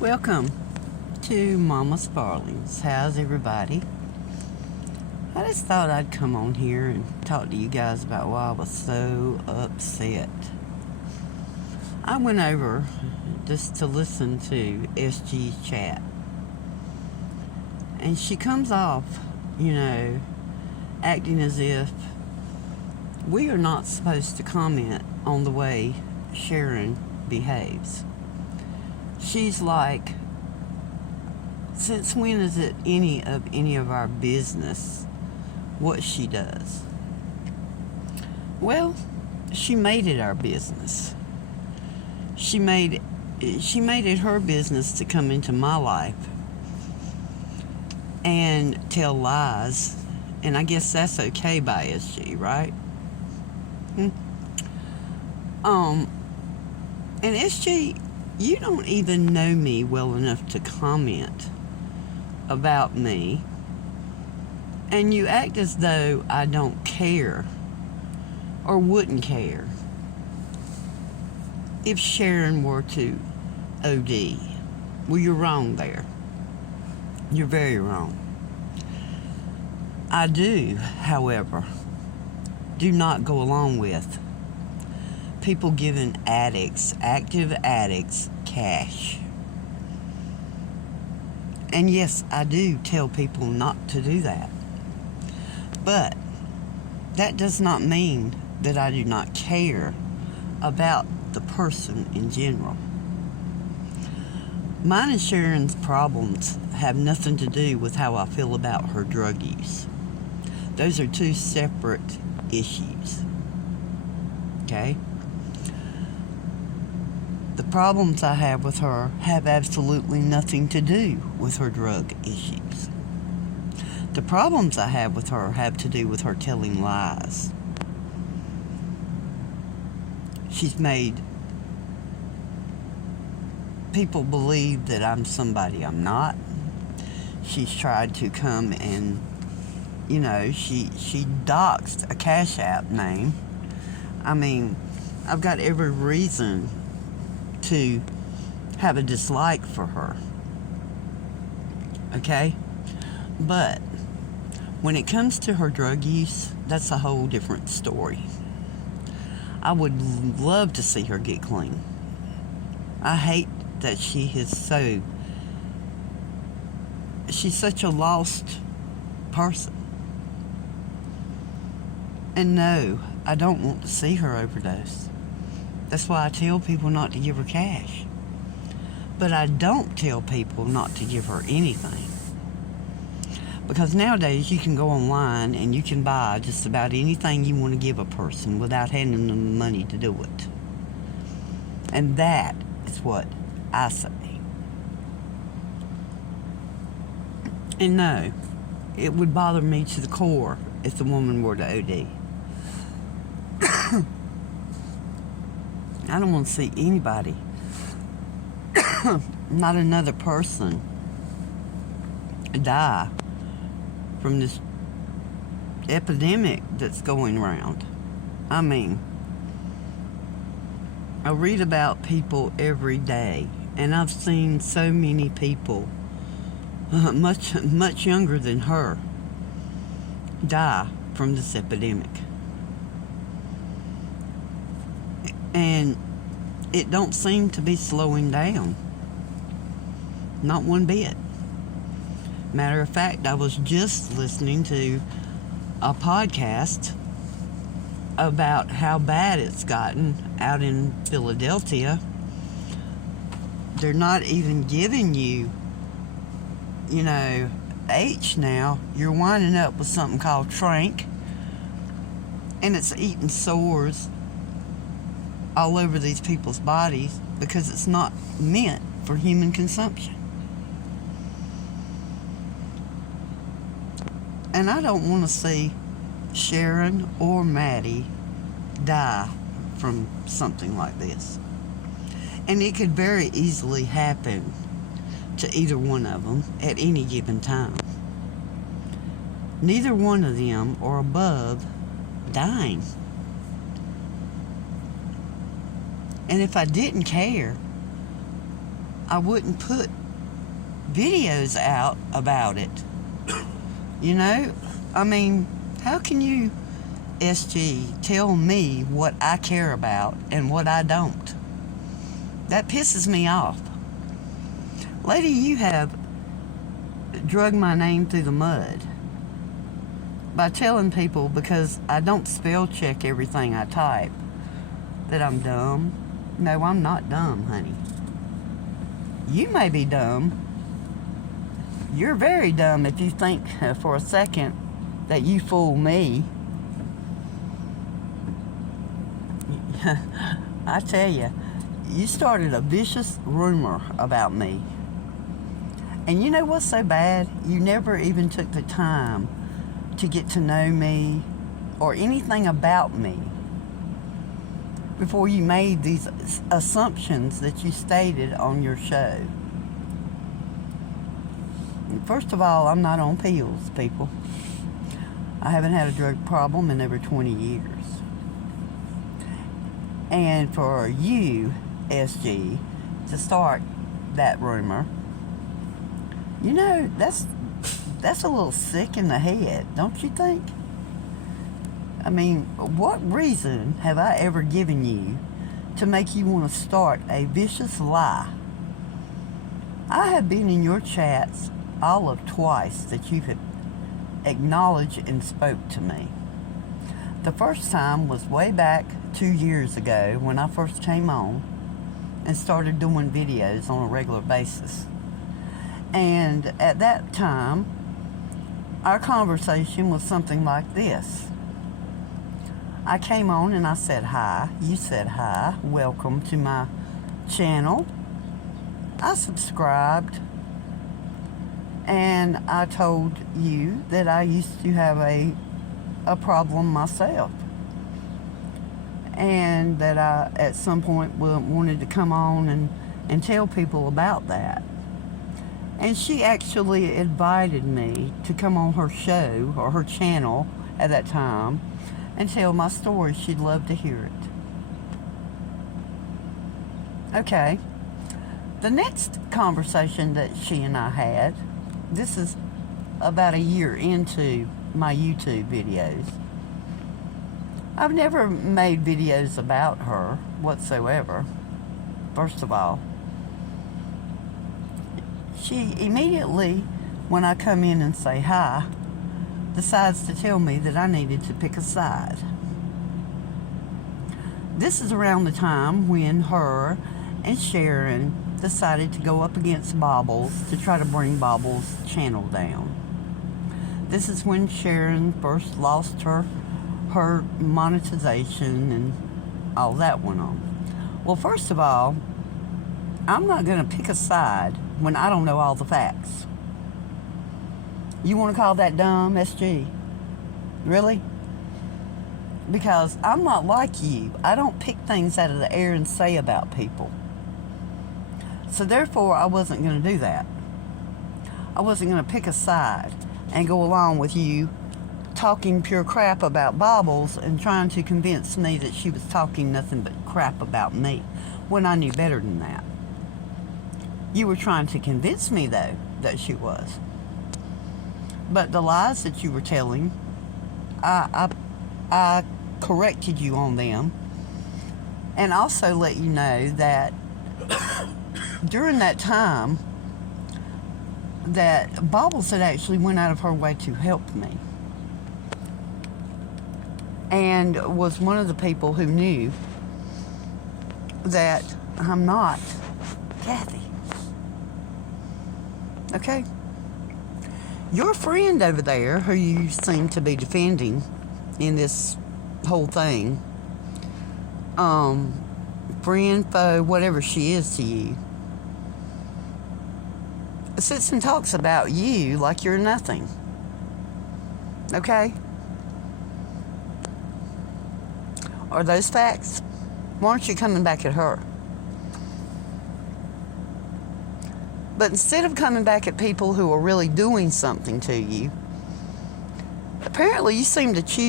Welcome to Mama Sparlings. How's everybody? I just thought I'd come on here and talk to you guys about why I was so upset. I went over just to listen to SG's chat. And she comes off, acting as if we are not supposed to comment on the way Sharon behaves. She's like, since when is it any of our business what she does? Well, she made it our business. She made it her business to come into my life and tell lies, and I guess that's okay by SG, right? And SG, you don't even know me well enough to comment about me, and you act as though I don't care or wouldn't care if Sharon were to OD. Well, you're wrong there. You're very wrong. I do, however, do not go along with people giving active addicts, cash. And yes, I do tell people not to do that. But that does not mean that I do not care about the person in general. Mine and Sharon's problems have nothing to do with how I feel about her drug use. Those are two separate issues. Okay? The problems I have with her have absolutely nothing to do with her drug issues. The problems I have with her have to do with her telling lies. She's made people believe that I'm somebody I'm not. She's tried to come and, she doxed a Cash App name. I mean, I've got every reason to have a dislike for her. Okay? But when it comes to her drug use, that's a whole different story. I would love to see her get clean. I hate that she's such a lost person. And no, I don't want to see her overdose. That's why I tell people not to give her cash. But I don't tell people not to give her anything. Because nowadays you can go online and you can buy just about anything you want to give a person without handing them money to do it. And that is what I say. And no, it would bother me to the core if the woman were to OD. I don't want to see anybody, not another person, die from this epidemic that's going around. I mean, I read about people every day, and I've seen so many people, much younger than her, die from this epidemic. And it don't seem to be slowing down. Not one bit. Matter of fact, I was just listening to a podcast about how bad it's gotten out in Philadelphia. They're not even giving you, H now. You're winding up with something called Trank, and it's eating sores all over these people's bodies because it's not meant for human consumption. And I don't want to see Sharon or Maddie die from something like this. And it could very easily happen to either one of them at any given time. Neither one of them are above dying. And if I didn't care, I wouldn't put videos out about it. You know? I mean, how can you, SG, tell me what I care about and what I don't? That pisses me off. Lady, you have drug my name through the mud by telling people, because I don't spell check everything I type, that I'm dumb. No, I'm not dumb, honey. You may be dumb. You're very dumb if you think for a second that you fool me. I tell you, you started a vicious rumor about me. And you know what's so bad? You never even took the time to get to know me or anything about me before you made these assumptions that you stated on your show. First of all, I'm not on pills, people. I haven't had a drug problem in over 20 years. And for you, SG, to start that rumor, you know, that's a little sick in the head, don't you think? I mean, what reason have I ever given you to make you want to start a vicious lie? I have been in your chats all of twice that you have acknowledged and spoke to me. The first time was way back 2 years ago when I first came on and started doing videos on a regular basis. And at that time, our conversation was something like this. I came on and I said hi. You said hi. Welcome to my channel. I subscribed. And I told you that I used to have a problem myself. And that I, at some point, wanted to come on and tell people about that. And she actually invited me to come on her show, or her channel at that time, and tell my story. She'd love to hear it. Okay. The next conversation that she and I had, this is about a year into my YouTube videos. I've never made videos about her whatsoever, first of all. She immediately, when I come in and say hi, decides to tell me that I needed to pick a side. This is around the time when her and Sharon decided to go up against Bobbles to try to bring Bobbles' channel down. This is when Sharon first lost her monetization and all that went on. Well, first of all, I'm not going to pick a side when I don't know all the facts. You want to call that dumb, SG? Really? Because I'm not like you. I don't pick things out of the air and say about people. So therefore, I wasn't going to do that. I wasn't going to pick a side and go along with you talking pure crap about Bobbles and trying to convince me that she was talking nothing but crap about me when I knew better than that. You were trying to convince me, though, that she was. But the lies that you were telling, I corrected you on them, and also let you know that during that time that Bobbles had actually went out of her way to help me, and was one of the people who knew that I'm not Kathy. Okay? Your friend over there, who you seem to be defending in this whole thing, friend, foe, whatever she is to you, sits and talks about you like you're nothing. Okay? Are those facts? Why aren't you coming back at her? But instead of coming back at people who are really doing something to you, apparently you seem to choose